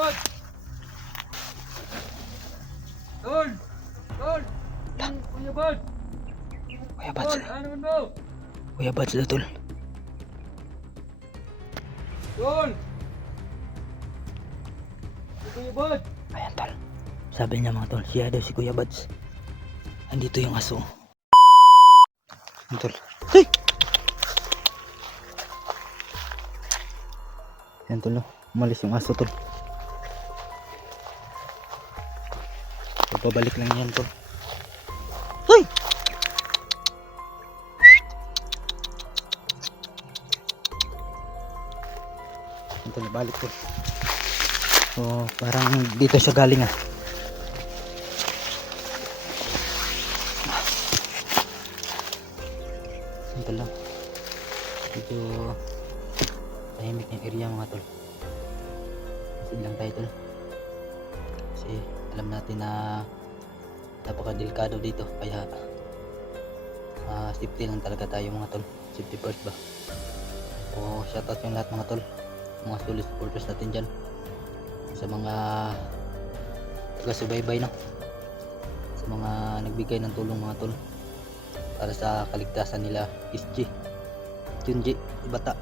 Bud! Tol! Tol! Kuya Bud! Kuya Buds. Tol, ano mo? Kuya Buds na tol. Tol! Kuya Bud! Ayan tol. Sabi niya mga tol, siya daw si Kuya Buds. Andito yung aso. Ayan tol. Hey! Ayan tol, no? Umalis yung aso tol. Pabalik lang yan tol. Hey! Ayan tol, balik tol. So parang dito siya galing ah. Ito lang. Medyo tahimik yung area mga tol. Kasi lang tayo tol. Kasi alam natin na napaka-delikado dito. Kaya safety lang talaga tayo mga tol. Safety first ba? So shoutout yung lahat mga tol. Mga solid supporters natin dyan. Sa mga taga-subaybay no. Sa mga nagbigay ng tulong mga tol. Para sa kaligtasan nila SG Junji Bata.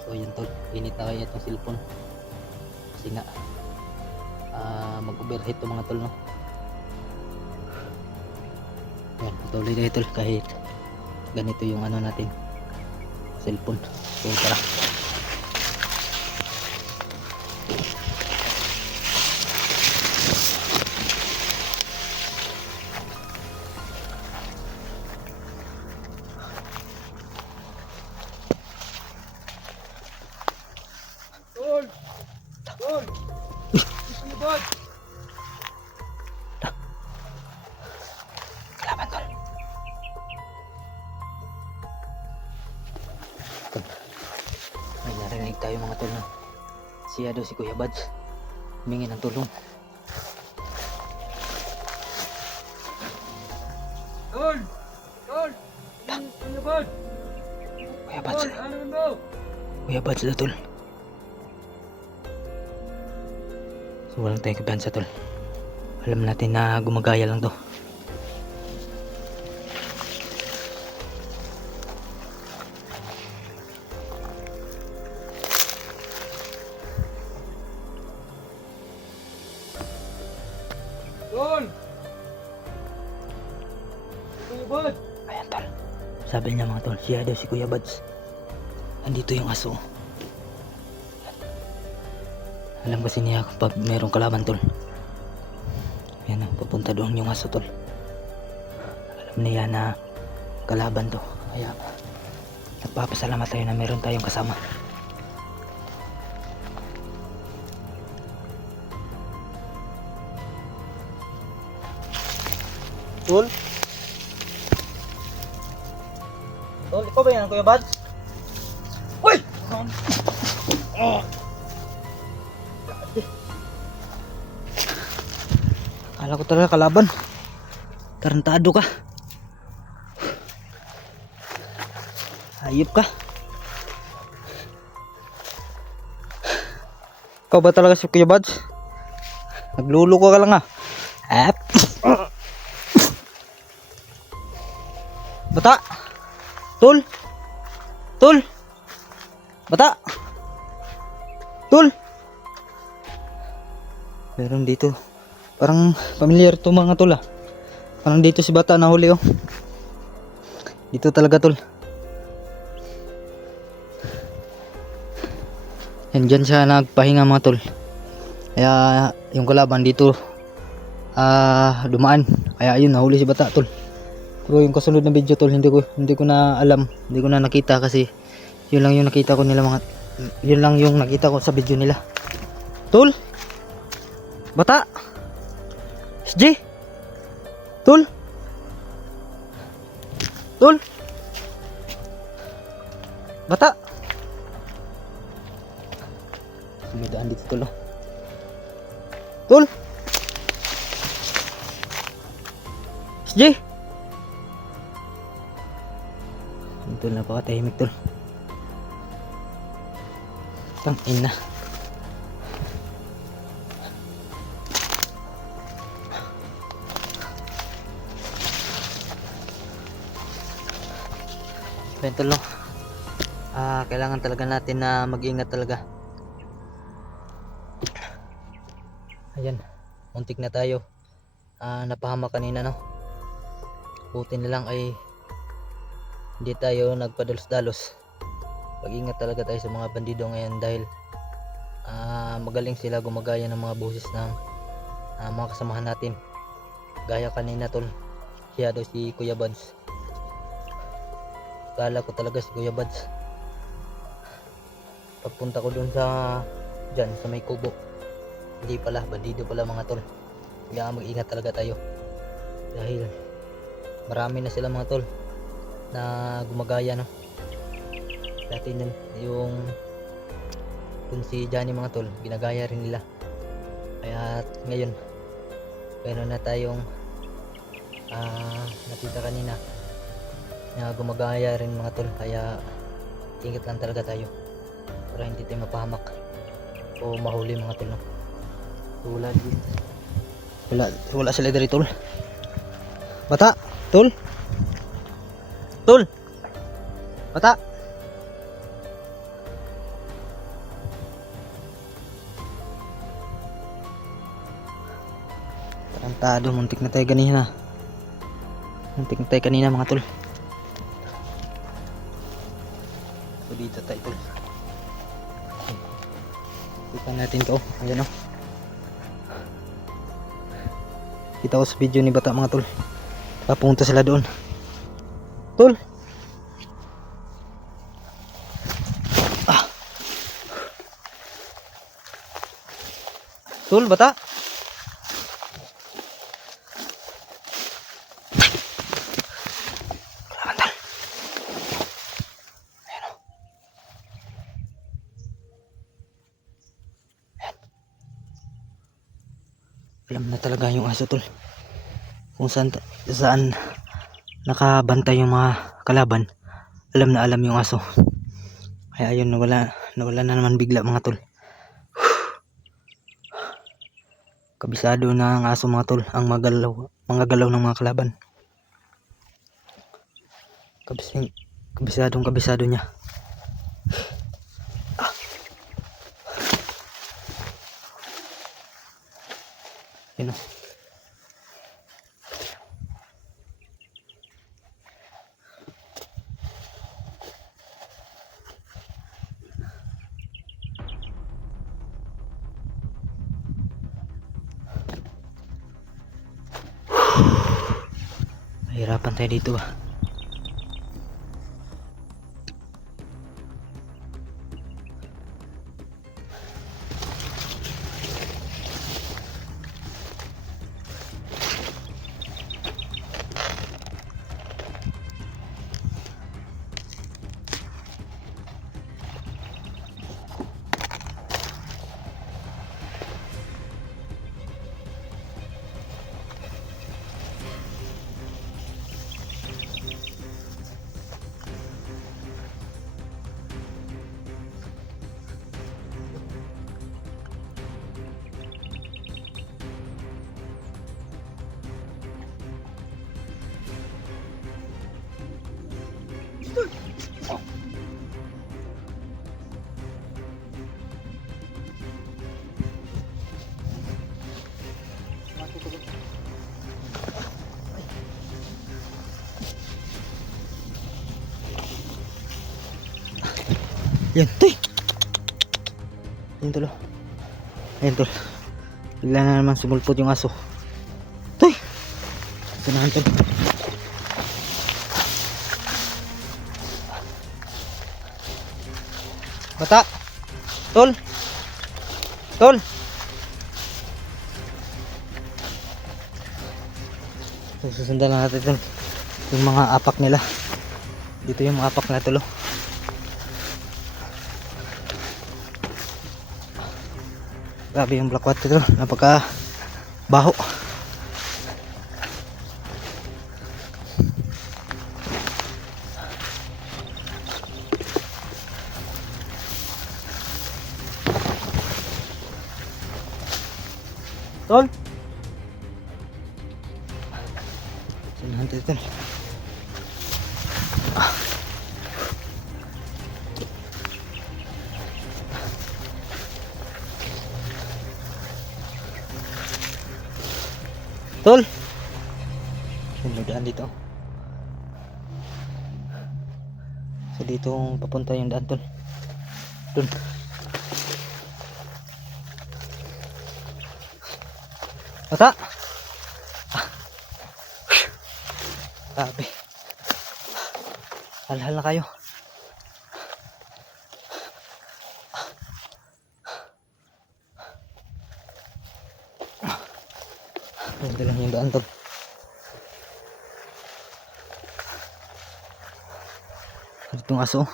So yan tol, init na kaya itong cellphone kasi nga mag overheat itong mga tol no. Yan, patuloy na tol kahit ganito yung ano natin cellphone. So tara. Tol! Tol! Kuya Bud! Kalaban tol. May narinig tayo mga tol na siya daw si Kuya Buds humingi ng tulong. Tol! Tol! Kuya Bud! Kuya Buds. Tol, ano mo? Kuya Buds na tol. So walang tayong kabansa tol. Alam natin na gumagaya lang to. Tol! Kuya Bud! Ayan tol. Sabi niya mga tol, siya daw si Kuya Buds. Andito yung aso. Alam kasi niya pag mayroong kalaban tol. Yan o, papunta doon yung aso tol. Alam niya na kalaban to. Kaya nagpapasalamat tayo na meron tayong kasama. Tol? Tol, ikaw ba yan, Kuya Buds? Uy! Akala ko talaga kalaban. Tarantado ka. Hayop ka. Ikaw ba talaga si Kuya Buds? Nagluluko ka lang ah. Ap. Bata! Tol! Tol! Bata! Tol! Meron dito. Parang familiar to mga tol ah. Parang dito si Bata nahuli oh. Dito talaga tol. Yan dyan siya nagpahinga mga tol. Kaya yung kalaban dito dumaan. Kaya ayun nahuli si Bata tol. Pero yung kasunod na video tol hindi ko na alam, hindi ko na nakita kasi yun lang yung nakita ko nila yun lang yung nakita ko sa video nila. Tol. Bata. SJ. Tol. Tol. Bata. Sumidaan dito tol. Tol. SJ. Tol, napakatahimik tol. Tang ina. Ito no. Kailangan talaga natin na mag-ingat talaga. Ayan, muntik na tayo. Napahama kanina no. Buti na lang ay hindi tayo nagpadalos-dalos. Mag-ingat talaga tayo sa mga bandido ngayon dahil magaling sila gumagaya ng mga boses ng mga kasamahan natin. Gaya kanina tol, siya daw si Kuya Buds. Kala ko talaga si Kuya Buds. Pagpunta ko dun dyan sa may kubo, hindi pala, bandido pala mga tol. Kaya mag-ingat talaga tayo dahil marami na sila mga tol na gumagaya no. Dati nun yung si Johnny mga tol, ginagaya rin nila. Kaya ngayon meron na tayong nakita kanina na gumagaya rin mga tol. Kaya ingat lang talaga tayo para hindi tayo mapahamak o mahuli mga tol no. Wala sila dito tol. Bata, tol. Tol. Bata. Tarantado, muntik na tayo kanina. Muntik na tayo kanina mga tol. So dito tayo tol. Ipan natin to. Ayan o. Kita ko sa video ni Bata mga tol. Papunta sila doon. Tol. Tol, Bata. Alam na talaga yung aso tol kung saan nakabantay yung mga kalaban. Alam na alam yung aso. Kaya ayun, nawala na naman bigla mga tol. Kabisado na ang aso mga tol ang mga galaw ng mga kalaban. Kabisado niya. Yun o. Mahirapan tayo dito ba. Yan, tuy. Yan tol. Ayan tol. Bigla na naman sumulpot yung aso. Tuy. Sanahan tol. Bata. Tol. Tol. Susundan na natin tol yung mga apak nila. Dito yung mga apak na tol. Grabe yung black water, napaka baho. Tol. Sinahan tayo tol. Tol! May daan dito. So dito papunta yung daan tol. Dun. Bata! Grabe. Halhal na kayo. Ito lang yung daan tol. Itong aso.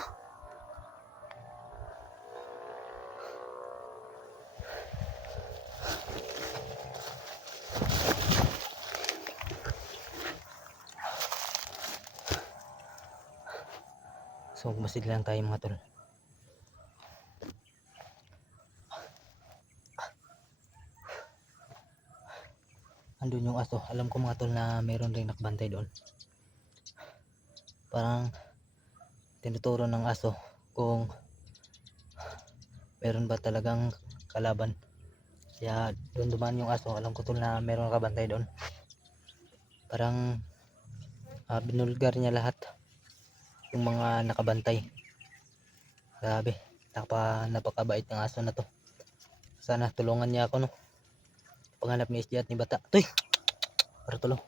So masid lang tayo mga tol. Andun yung aso. Alam ko mga tol na mayroon rin nakabantay doon. Parang tinuturo ng aso kung meron ba talagang kalaban. Kaya doon dumaan yung aso. Alam ko tol na mayroon nakabantay doon. Parang binulgar niya lahat yung mga nakabantay. Grabe, napakabait ng aso na to. Sana tulungan niya ako no. Paghanap ni SJ at ni Bata. Toy! Para tulong.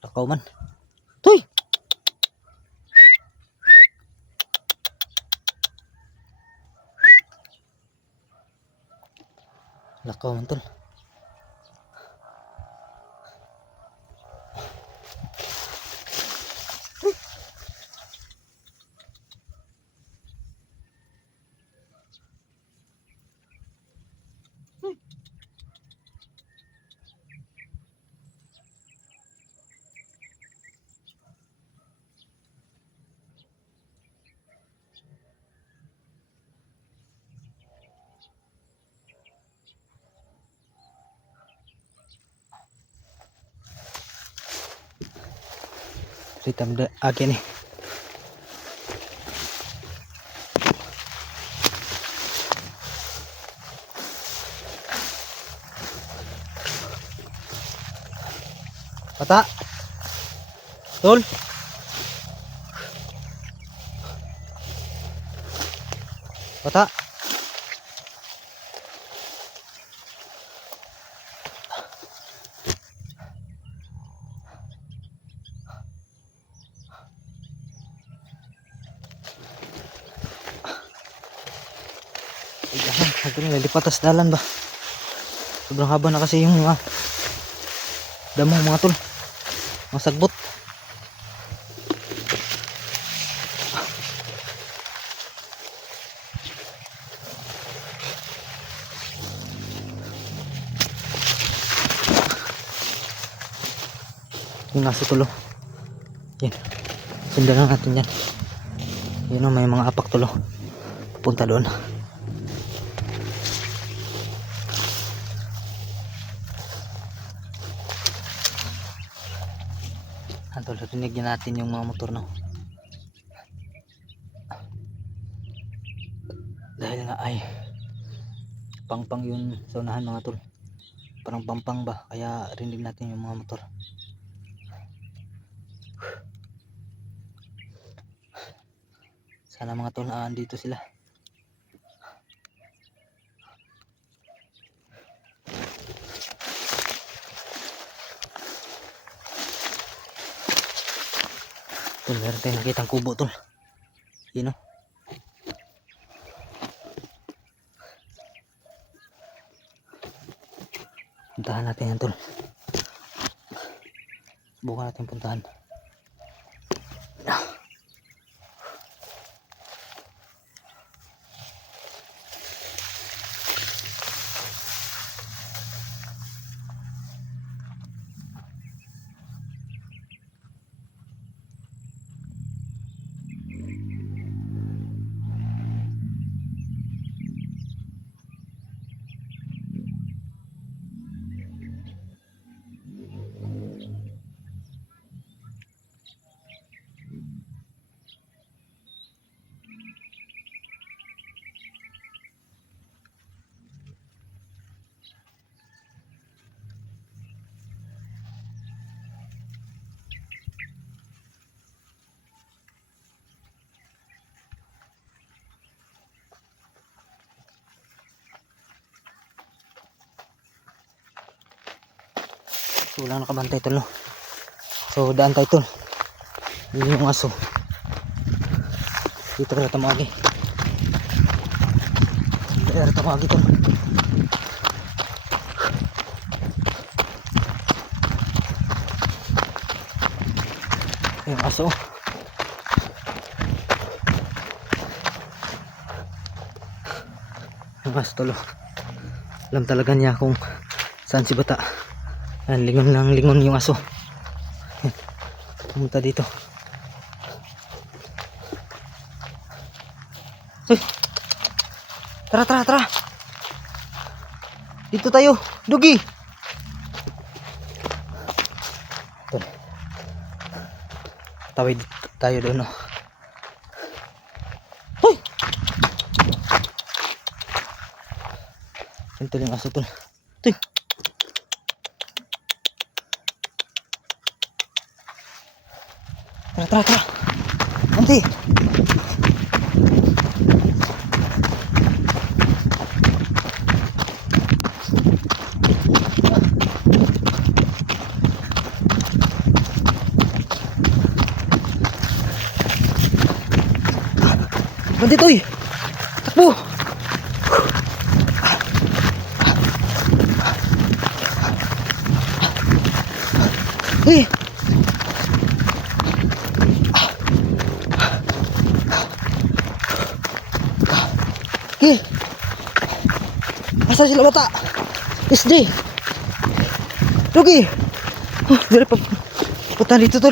Lakaw man. Toy! Lakaw man tol. Cerita akin eh. Bata! Tol! Bata! Ito na, lilipat tas dalan ba? Sobrang haba na kasi yung mga damo mga tol. Mga sagbot. Yung nasa tulo. Yan. Sundan lang natin yan. Yun o, may mga apak tulo. Punta doon. Antol, rinig natin yung mga motor no. Dahil nga ay pangpang yun sa unahan mga tol. Parang pampang ba, kaya rinig natin yung mga motor. Sana mga tol andito sila. Tol, meron tayong nakitang kubo tol. Yun o. Puntahan natin yan tol. Bukan natin puntahan. So walang nakabantay tol no. So daan tayo tol. Yun yung aso. Dito ka na tamagi. Dito ka na tamagi tol. Yung aso. Yung aso tol. Alam talaga niya kung saan si bata. Lingon lang lingon yung aso. Yan. Pumunta dito. Uy. Tara tara tara. Dito tayo. Dugi. Tol. Tawid tayo doon no. Uy. Ito yung aso tol. Uy. Tara, tara, tara. Nanti. Nanti toy. Takbo. Hey. Okay. Asa sila bata? SD. Rugi. Oh, dali pa. Punta dito tol.